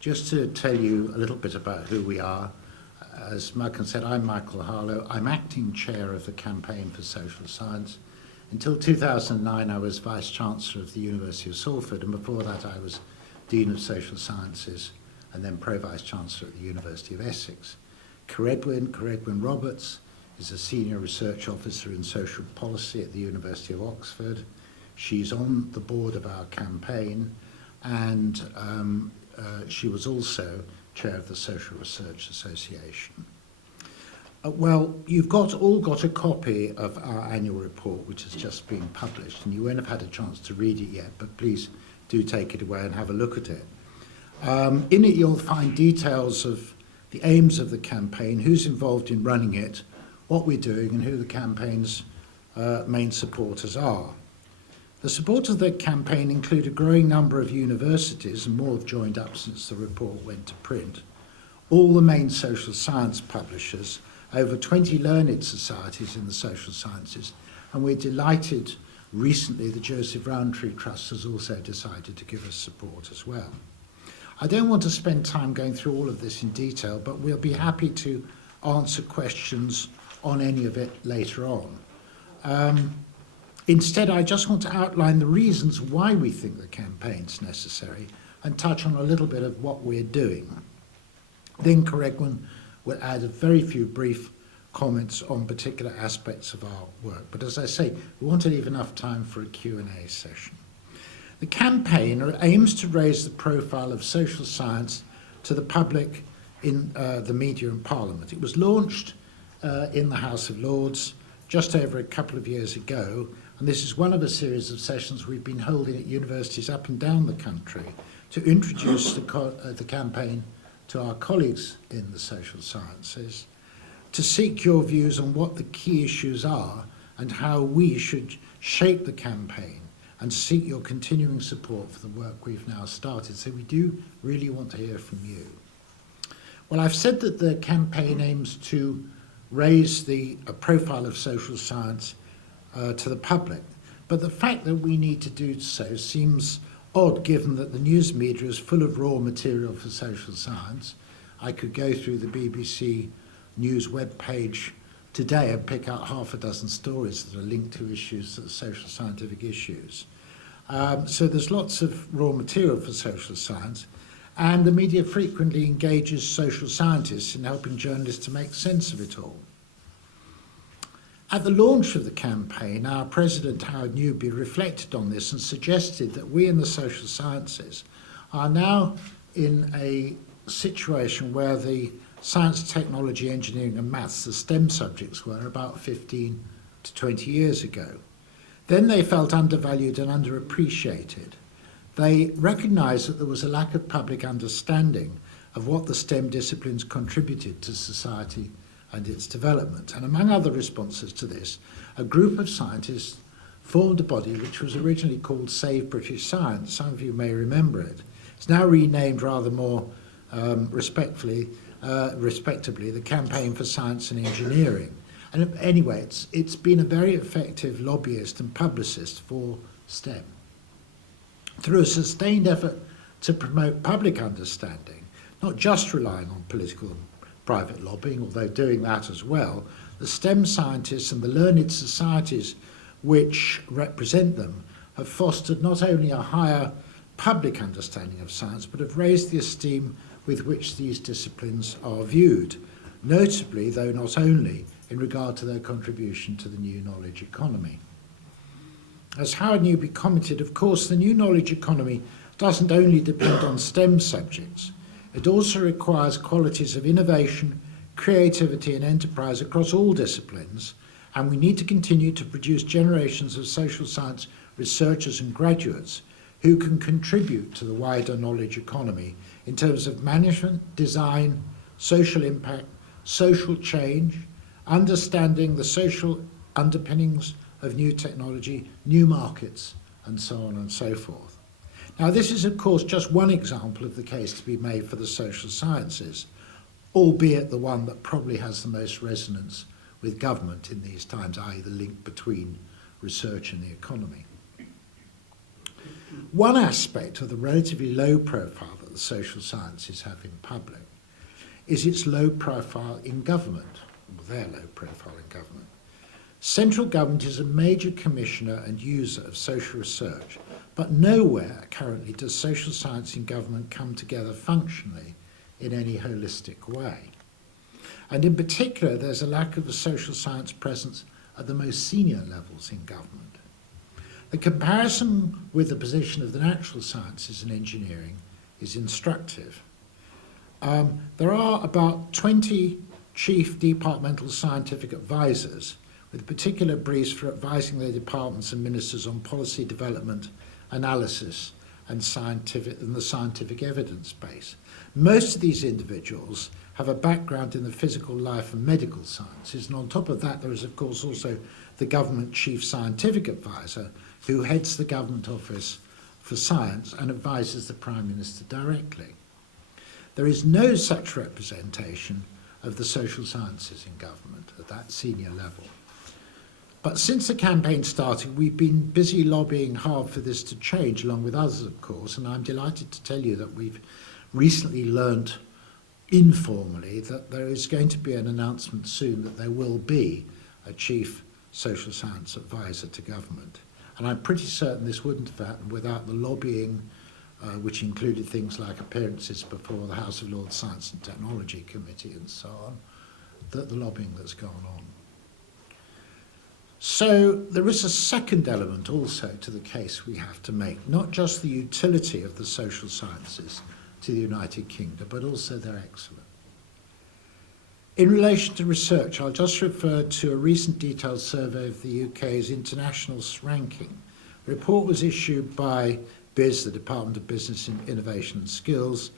Just to tell you a little bit about who we are, as Malcolm said, I'm Michael Harlow. I'm acting chair of the Campaign for Social Science. Until 2009, I was Vice-Chancellor of the University of Salford, and before that I was Dean of Social Sciences and then Pro-Vice-Chancellor at the University of Essex. Caredwyn Roberts is a Senior Research Officer in Social Policy at the University of Oxford. She's on the board of our campaign, and she was also chair of the Social Research Association. Well, you've all got a copy of our annual report, which has just been published, and you won't have had a chance to read it yet, but please do take it away and have a look at it. In it, you'll find details of the aims of the campaign, who's involved in running it, what we're doing, and who the campaign's main supporters are. The supporters of the campaign include a growing number of universities, and more have joined up since the report went to print, all the main social science publishers, over 20 learned societies in the social sciences, and we're delighted recently the Joseph Rowntree Trust has also decided to give us support as well. I don't want to spend time going through all of this in detail, but we'll be happy to answer questions on any of it later on. Instead, I just want to outline the reasons why we think the campaign's necessary and touch on a little bit of what we're doing. Then Caredwyn will add a very few brief comments on particular aspects of our work. But as I say, we want to leave enough time for a Q&A session. The campaign aims to raise the profile of social science to the public in the media and Parliament. It was launched in the House of Lords just over a couple of years ago, and this is one of a series of sessions we've been holding at universities up and down the country to introduce the campaign to our colleagues in the social sciences, to seek your views on what the key issues are and how we should shape the campaign, and seek your continuing support for the work we've now started. So we do really want to hear from you. Well, I've said that the campaign aims to raise the profile of social science to the public, but the fact that we need to do so seems odd given that the news media is full of raw material for social science. I could go through the BBC News webpage today and pick out half a dozen stories that are linked to issues that are social scientific issues. So there's lots of raw material for social science, and the media frequently engages social scientists in helping journalists to make sense of it all. At the launch of the campaign, our President, Howard Newby, reflected on this and suggested that we in the social sciences are now in a situation where the science, technology, engineering and maths, the STEM subjects, were about 15 to 20 years ago. Then they felt undervalued and underappreciated. They recognised that there was a lack of public understanding of what the STEM disciplines contributed to society and its development. And among other responses to this, a group of scientists formed a body which was originally called Save British Science. Some of you may remember it. It's now renamed rather more respectably, the Campaign for Science and Engineering. And anyway, it's been a very effective lobbyist and publicist for STEM. Through a sustained effort to promote public understanding, not just relying on political and private lobbying, although doing that as well, the STEM scientists and the learned societies which represent them have fostered not only a higher public understanding of science, but have raised the esteem with which these disciplines are viewed, notably, though not only, in regard to their contribution to the new knowledge economy. As Howard Newby commented, of course, the new knowledge economy doesn't only depend on STEM subjects. It also requires qualities of innovation, creativity and enterprise across all disciplines, and we need to continue to produce generations of social science researchers and graduates who can contribute to the wider knowledge economy in terms of management, design, social impact, social change, understanding the social underpinnings of new technology, new markets, and so on and so forth. Now, this is, of course, just one example of the case to be made for the social sciences, albeit the one that probably has the most resonance with government in these times, i.e. the link between research and the economy. One aspect of the relatively low profile that the the social sciences have in public is its low profile in government, or their low profile in government. Central government is a major commissioner and user of social research, but nowhere currently does social science in government come together functionally in any holistic way. And in particular, there's a lack of a social science presence at the most senior levels in government. The comparison with the position of the natural sciences and engineering is instructive. There are about 20 chief departmental scientific advisors with particular briefs for advising their departments and ministers on policy development, analysis, and the scientific evidence base. Most of these individuals have a background in the physical life and medical sciences, and on top of that there is of course also the government chief scientific advisor who heads the government office for science and advises the Prime Minister directly. There is no such representation of the social sciences in government at that senior level. But since the campaign started, we've been busy lobbying hard for this to change, along with others, of course, and I'm delighted to tell you that we've recently learnt informally that there is going to be an announcement soon that there will be a chief social science advisor to government. And I'm pretty certain this wouldn't have happened without the lobbying, which included things like appearances before the House of Lords Science and Technology Committee and so on, the lobbying that's gone on. So there is a second element also to the case we have to make, not just the utility of the social sciences to the United Kingdom, but also their excellence. In relation to research, I'll just refer to a recent detailed survey of the UK's international ranking. The report was issued by BIS, the Department of Business, Innovation and Skills,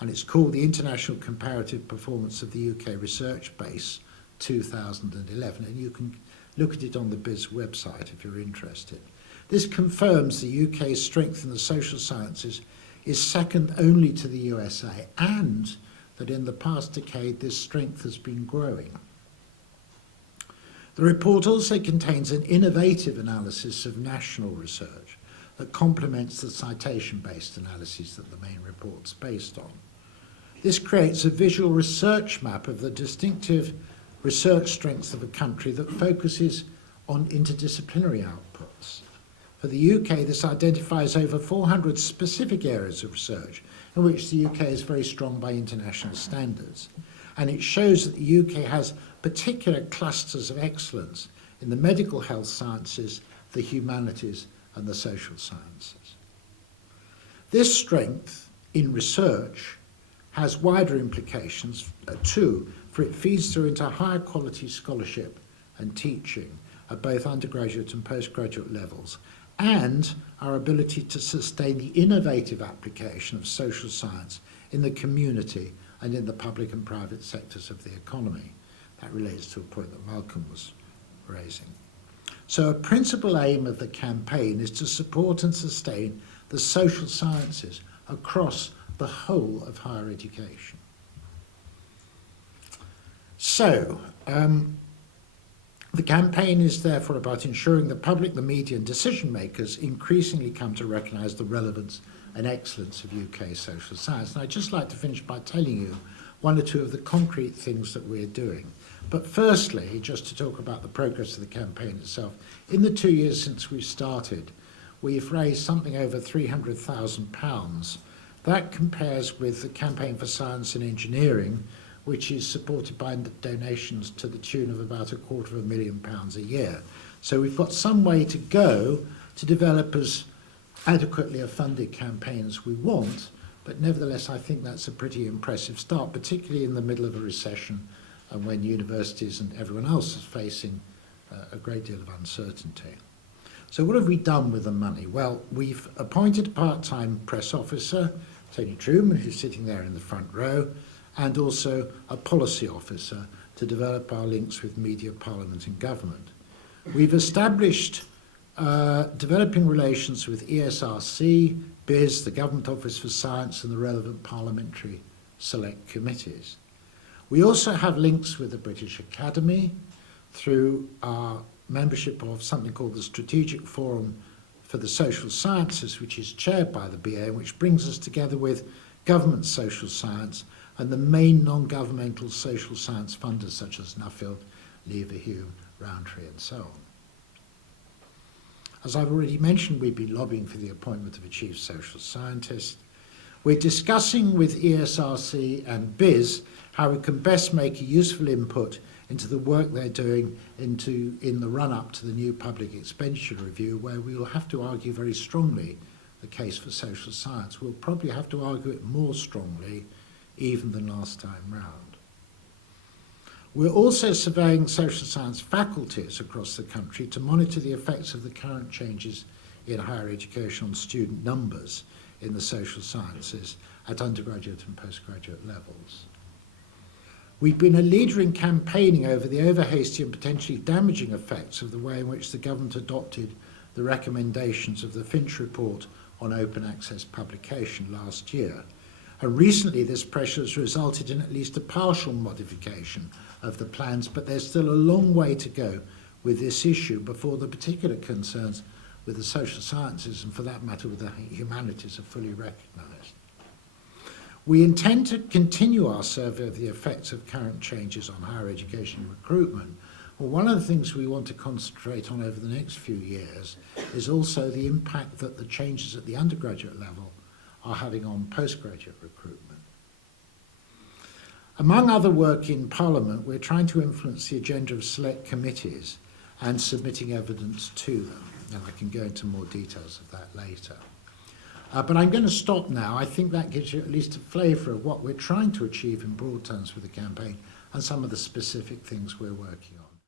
and it's called the International Comparative Performance of the UK Research Base 2011, and you can look at it on the BIS website if you're interested. This confirms the UK's strength in the social sciences is second only to the USA, and that in the past decade this strength has been growing. The report also contains an innovative analysis of national research that complements the citation-based analyses that the main report's based on. This creates a visual research map of the distinctive research strengths of a country that focuses on interdisciplinary outputs. For the UK, this identifies over 400 specific areas of research in which the UK is very strong by international standards. And it shows that the UK has particular clusters of excellence in the medical health sciences, the humanities, and the social sciences. This strength in research has wider implications too, for it feeds through into higher quality scholarship and teaching at both undergraduate and postgraduate levels, and our ability to sustain the innovative application of social science in the community and in the public and private sectors of the economy. That relates to a point that Malcolm was raising. So a principal aim of the campaign is to support and sustain the social sciences across the whole of higher education. So, the campaign is therefore about ensuring the public, the media and decision makers increasingly come to recognise the relevance and excellence of UK social science. And I'd just like to finish by telling you one or two of the concrete things that we're doing. But firstly, just to talk about the progress of the campaign itself, in the 2 years since we started, we've raised something over £300,000. That compares with the Campaign for Science and Engineering, which is supported by donations to the tune of about £250,000 a year. So we've got some way to go to develop as adequately a funded campaign as we want, but nevertheless I think that's a pretty impressive start, particularly in the middle of a recession and when universities and everyone else is facing a great deal of uncertainty. So what have we done with the money? Well, we've appointed a part-time press officer, Tony Truman, who's sitting there in the front row, and also a policy officer to develop our links with media, parliament and government. We've established developing relations with ESRC, BIS, the Government Office for Science and the relevant parliamentary select committees. We also have links with the British Academy through our membership of something called the Strategic Forum for the Social Sciences, which is chaired by the BA, which brings us together with government social science, and the main non-governmental social science funders such as Nuffield, Leverhulme, Rowntree and so on. As I've already mentioned, we've been lobbying for the appointment of a chief social scientist. We're discussing with ESRC and BIS how we can best make a useful input into the work they're doing in the run-up to the new public expenditure review, where we will have to argue very strongly the case for social science. We'll probably have to argue it more strongly even than last time round. We're also surveying social science faculties across the country to monitor the effects of the current changes in higher education on student numbers in the social sciences at undergraduate and postgraduate levels. We've been a leader in campaigning over the over-hasty and potentially damaging effects of the way in which the government adopted the recommendations of the Finch report on open access publication last year. And recently this pressure has resulted in at least a partial modification of the plans, but there's still a long way to go with this issue before the particular concerns with the social sciences, and for that matter with the humanities, are fully recognised. We intend to continue our survey of the effects of current changes on higher education recruitment. Well, one of the things we want to concentrate on over the next few years is also the impact that the changes at the undergraduate level are having on postgraduate recruitment. Among other work in Parliament, we're trying to influence the agenda of select committees and submitting evidence to them. And I can go into more details of that later. But I'm going to stop now. I think that gives you at least a flavour of what we're trying to achieve in broad terms with the campaign and some of the specific things we're working on.